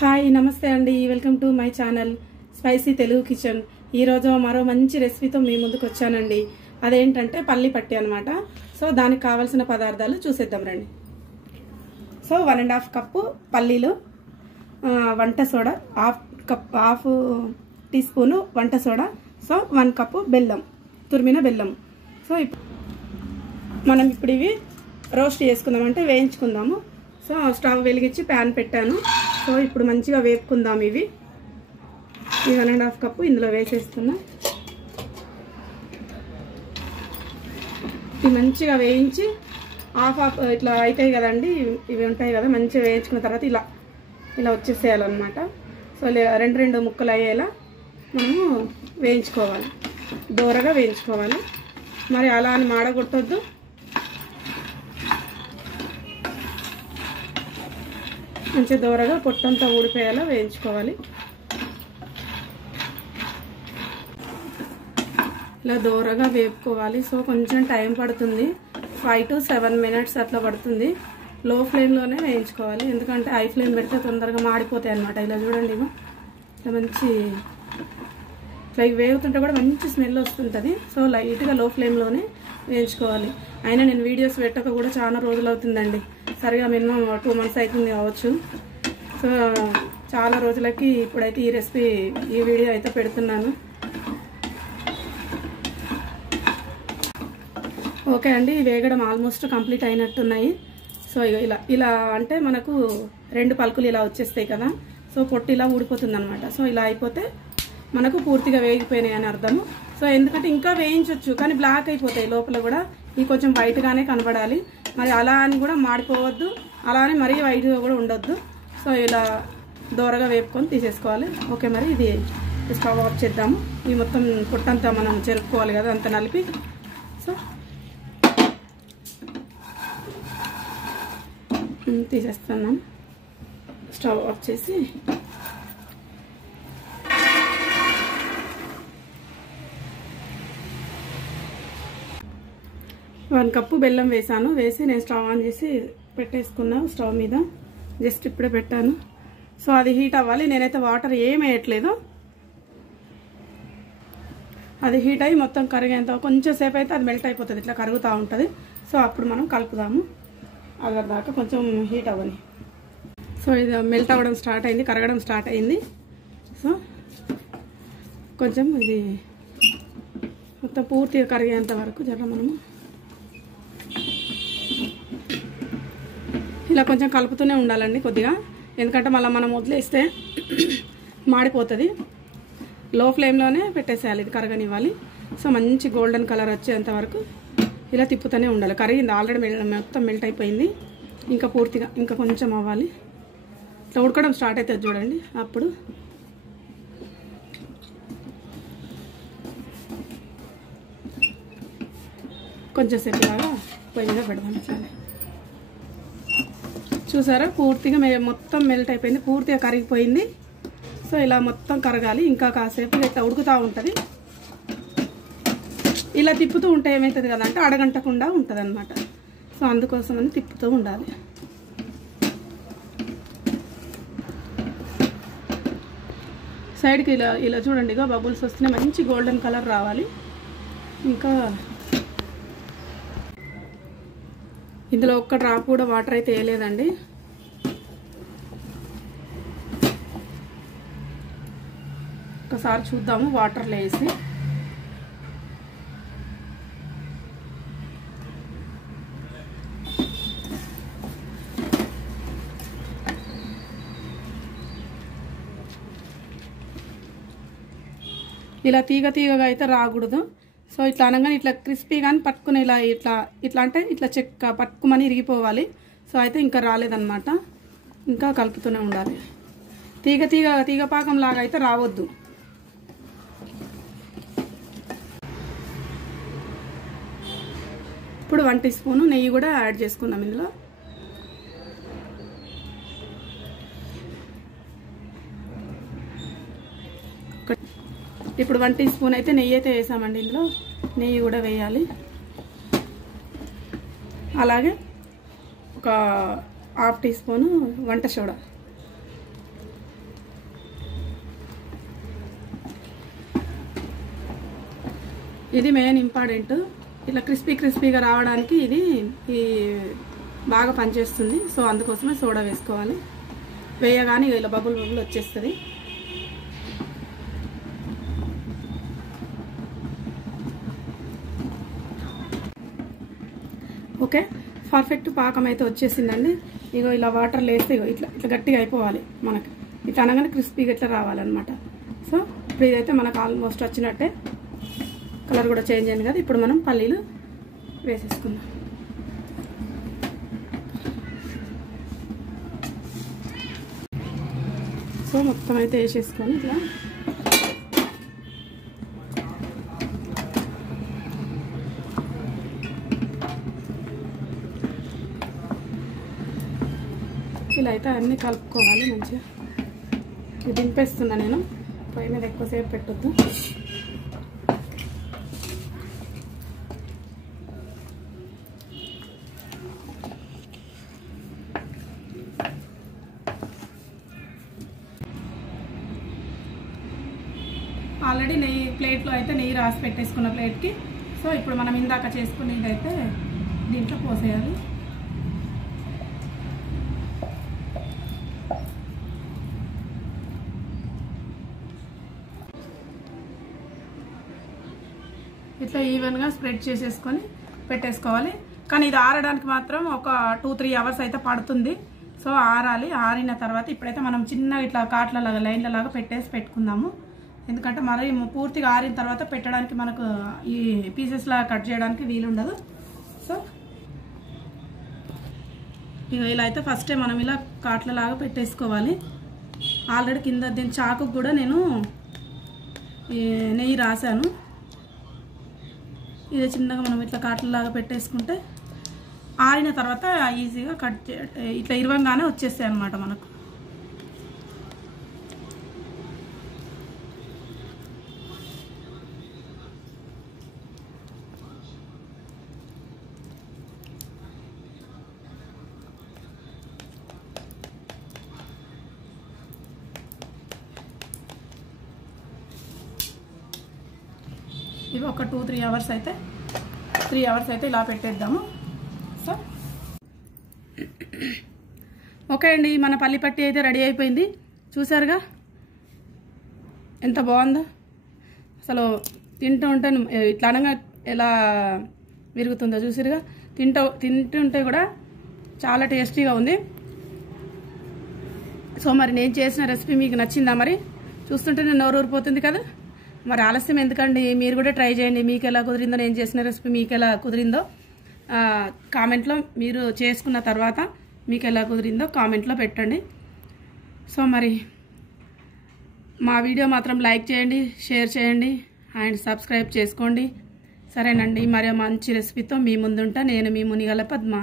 Hi నమస్తే అండి, welcome to my channel spicy Telugu kitchen. ఈరోజు మరో మంచి రెసిపీతో మీ ముందుకు వచ్చానండి. అదేంటంటే పల్లి పట్టి అనమాట. సో దానికి కావాల్సిన పదార్థాలు చూసేద్దాం రండి. సో 1.5 కప్పు పల్లీలు, వంట సోడా హాఫ్ టీ స్పూను వంట సోడా, సో 1 కప్పు బెల్లం, తురిమిన బెల్లం. సో మనం ఇప్పుడు ఇవి రోస్ట్ చేసుకుందాం, అంటే వేయించుకుందాము. సో స్టవ్ వెలిగించి ప్యాన్ పెట్టాను. సో ఇప్పుడు మంచిగా వేపుకుందాం. ఇవి 1.5 కప్పు ఇందులో వేసేస్తున్నా. ఇవి మంచిగా వేయించి హాఫ్ ఇట్లా అవుతాయి కదండి, ఇవి ఉంటాయి కదా, మంచిగా వేయించుకున్న తర్వాత ఇలా వచ్చేసేయాలన్నమాట. సో రెండు ముక్కలు అయ్యేలా మనము వేయించుకోవాలి, దూరగా వేయించుకోవాలి. మరి అలా అని మాడగొట్టొద్దు. మంచిగా దూరగా పొట్టంతా ఊడిపోయేలా వేయించుకోవాలి. ఇలా దూరగా వేపుకోవాలి. సో కొంచెం టైం పడుతుంది, 5 to 7 minutes అట్లా పడుతుంది. లో ఫ్లేమ్లోనే వేయించుకోవాలి, ఎందుకంటే హై ఫ్లేమ్ పెడితే తొందరగా మాడిపోతాయి అన్నమాట. ఇలా చూడండి, ఇట్లా మంచి ఇట్లా వేగుతుంటే కూడా మంచి స్మెల్ వస్తుంటుంది. సో లైట్గా లో ఫ్లేమ్లోనే వేయించుకోవాలి. అయినా నేను వీడియోస్ పెట్టక కూడా చాలా రోజులు అవుతుందండి, సరిగా మినిమం 2 months అవుతుంది కావచ్చు. సో చాలా రోజులకి ఇప్పుడైతే ఈ వీడియో అయితే పెడుతున్నాను. ఓకే అండి, వేగడం ఆల్మోస్ట్ కంప్లీట్ అయినట్టున్నాయి. సో ఇలా అంటే మనకు 2 పలుకులు ఇలా వచ్చేస్తాయి కదా. సో పొట్టు ఇలా ఊడిపోతుంది అనమాట. సో ఇలా అయిపోతే మనకు పూర్తిగా వేగిపోయినాయి అని అర్థము. సో ఎందుకంటే ఇంకా వేయించవచ్చు, కానీ బ్లాక్ అయిపోతాయి లోపల కూడా. ఇవి కొంచెం వైట్గానే కనబడాలి. మరి అలా అని కూడా మాడిపోవద్దు, అలా అని మరీ వైట్గా కూడా ఉండొద్దు. సో ఇలా దూరగా వేపుకొని తీసేసుకోవాలి. ఓకే, మరి ఇది స్టవ్ ఆఫ్ చేద్దాము. ఈ మొత్తం పొట్టంతా మనం చెరుపుకోవాలి కదా, అంత నలిపి. సో తీసేస్తున్నాం. స్టవ్ ఆఫ్ చేసి 1 కప్పు బెల్లం వేసాను. వేసి నేను స్టవ్ ఆన్ చేసి పెట్టేసుకున్నాను. స్టవ్ మీద జస్ట్ ఇప్పుడే పెట్టాను. సో అది హీట్ అవ్వాలి. నేనైతే వాటర్ ఏం వేయట్లేదు. అది హీట్ అయ్యి మొత్తం కరిగేంత కొంచెం సేపు అయితే అది మెల్ట్ అయిపోతుంది, ఇట్లా కరుగుతూ ఉంటుంది. సో అప్పుడు మనం కలుపుదాము. అదర్దాకా కొంచెం హీట్ అవ్వని. సో ఇది మెల్ట్ అవ్వడం స్టార్ట్ అయింది, కరగడం స్టార్ట్ అయింది. సో కొంచెం ఇది మొత్తం పూర్తిగా కరిగేంత వరకు జర మనము ఇలా కొంచెం కలుపుతూనే ఉండాలండి కొద్దిగా, ఎందుకంటే మళ్ళీ మనం వదిలేస్తే మాడిపోతుంది. లో ఫ్లేమ్లోనే పెట్టేసేయాలి, ఇది కరగనివ్వాలి. సో మంచి గోల్డెన్ కలర్ వచ్చేంత వరకు ఇలా తిప్పుతూనే ఉండాలి. కరిగింది ఆల్రెడీ, మొత్తం మెల్ట్ అయిపోయింది. ఇంకా పూర్తిగా ఇంకా కొంచెం అవ్వాలి. ఇట్లా ఉడకడం స్టార్ట్ అవుతుంది చూడండి. అప్పుడు కొంచెం సేపు లాగా పొయ్యి మీద పెడదాం. ఇట్లానే చూసారా, పూర్తిగా మొత్తం మెల్ట్ అయిపోయింది, పూర్తిగా కరిగిపోయింది. సో ఇలా మొత్తం కరగాలి. ఇంకా కాసేపు ఇట్లా ఉడుకుతూ ఉంటుంది. ఇలా తిప్పుతూ ఉంటే ఏమవుతుంది కదా అంటే అడగంటకుండా ఉంటుంది అనమాట. సో అందుకోసమని తిప్పుతూ ఉండాలి. సైడ్కి ఇలా చూడండి, బబుల్స్ వస్తున్నాయి, మంచి గోల్డెన్ కలర్ రావాలి. ఇంకా ఇందులో ఒక్క డ్రాప్ కూడా వాటర్ అయితే వేయలేదండి. ఒకసారి చూద్దాము వాటర్లో వేసి. ఇలా తీగగా అయితే రాకూడదు. సో ఇట్లా అనగానే ఇట్లా క్రిస్పీ కానీ పట్టుకుని ఇట్లా అంటే ఇట్లా చెక్క పట్టుకుమని ఇరిగిపోవాలి. సో అయితే ఇంకా రాలేదన్నమాట, ఇంకా కలుపుతూనే ఉండాలి. తీగ పాకం లాగా అయితే రావద్దు. ఇప్పుడు 1 టీ స్పూను నెయ్యి కూడా యాడ్ చేసుకుందాం ఇందులో. ఇప్పుడు 1 టీ స్పూన్ అయితే నెయ్యి అయితే వేసామండి. ఇందులో నెయ్యి కూడా వేయాలి. అలాగే ఒక హాఫ్ టీ స్పూన్ వంట సోడా. ఇది మెయిన్ ఇంపార్టెంట్. ఇట్లా క్రిస్పీగా రావడానికి ఇది బాగా పనిచేస్తుంది. సో అందుకోసమే సోడా వేసుకోవాలి. వేయగానే ఇలా బబుల్ వచ్చేస్తుంది. ఓకే, పర్ఫెక్ట్ పాకం అయితే వచ్చేసిందండి. ఇగో ఇలా వాటర్ వేస్తే ఇట్లా గట్టిగా అయిపోవాలి. మనకి ఇట్లా అనగానే క్రిస్పీగా ఇట్లా రావాలన్నమాట. సో ఇప్పుడు ఇదైతే మనకు ఆల్మోస్ట్ వచ్చినట్టే. కలర్ కూడా చేంజ్ అయింది కదా. ఇప్పుడు మనం పల్లీలు వేసేసుకుందాం. సో మొత్తం అయితే వేసేసుకొని ఇట్లా ఇలా అయితే అన్నీ కలుపుకోవాలి మంచిగా. దింపేస్తున్నా నేను. పొయ్యి మీద ఎక్కువసేపు పెట్టొద్దు. ఆల్రెడీ ప్లేట్లో అయితే నెయ్యి రాసి పెట్టేసుకున్న ప్లేట్కి. సో ఇప్పుడు మనం ఇందాక చేసుకునేదైతే దీంట్లో పోసేయాలి. ఇట్లా ఈవెన్గా స్ప్రెడ్ చేసేసుకొని పెట్టేసుకోవాలి. కానీ ఇది ఆరడానికి మాత్రం ఒక 2-3 అవర్స్ అయితే పడుతుంది. సో ఆరాలి. ఆరిన తర్వాత ఇప్పుడైతే మనం చిన్న ఇట్లా కాట్లలాగా లైన్లలాగా పెట్టుకుందాము. ఎందుకంటే మరి పూర్తిగా ఆరిన తర్వాత పెట్టడానికి మనకు ఈ పీసెస్లా కట్ చేయడానికి వీలుండదు. సో ఇలా అయితే ఫస్టే మనం ఇలా కాట్లలాగా పెట్టేసుకోవాలి. ఆల్రెడీ కింద దీని చాకుకు కూడా నేను నెయ్యి రాశాను. ఇది చిన్నగా మనం ఇట్లా కాట్లలాగా పెట్టేసుకుంటే ఆరిన తర్వాత ఈజీగా ఇట్లా ఇరవంగానే వచ్చేస్తాయి అన్నమాట మనకు. ఇవి ఒక 2-3 అవర్స్ అయితే 3 అవర్స్ అయితే ఇలా పెట్టేద్దాము. సో ఓకే అండి, మన పల్లి పట్టి అయితే రెడీ అయిపోయింది. చూసారుగా ఎంత బాగుందో. అసలు తింటూ ఉంటే ఇట్లా అనగా ఎలా విరుగుతుందో చూసారుగా. తింటుంటే కూడా చాలా టేస్టీగా ఉంది. సో మరి నేను చేసిన రెసిపీ మీకు నచ్చిందా? మరి చూస్తుంటే నేను నోరు ఊరిపోతుంది కదా. మరి ఆలస్యం ఎందుకండి, మీరు కూడా ట్రై చేయండి. మీకు ఎలా కుదిరిందో, నేను చేసిన రెసిపీ మీకు ఎలా కుదిరిందో కామెంట్లో మీరు చేసుకున్న తర్వాత మీకు ఎలా కుదిరిందో కామెంట్లో పెట్టండి. సో మరి మా వీడియో మాత్రం లైక్ చేయండి, షేర్ చేయండి అండ్ సబ్స్క్రైబ్ చేసుకోండి. సరేనండి, మరి మంచి రెసిపీతో మీ ముందుంటా. నేను మీ మునిగల పద్మ.